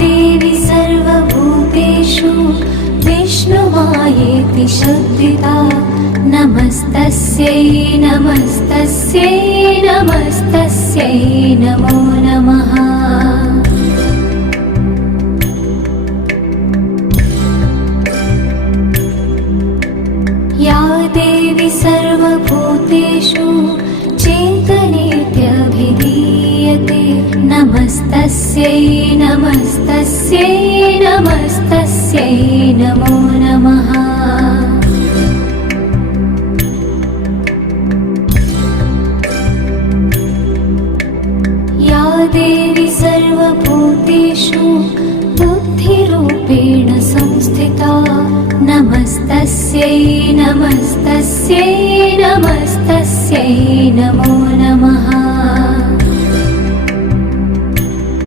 देवी सर्वभूतेषु विष्णुमायेति शब्दिता नमस्तस्यै नमस्तस्यै नमस्तस्यै नमो नमः। या देवी सर्वभूतेषु चेतनेत्यभिधीयते नमस्तस्यै नमस्तस्यै नमस्तस्यै नमो नमः। या देवी सर्वभूतेषु बुद्धिरूपेण संस्थिता नमस्तस्यै नमस्तस्यै नमस्तस्यै नमो नमः।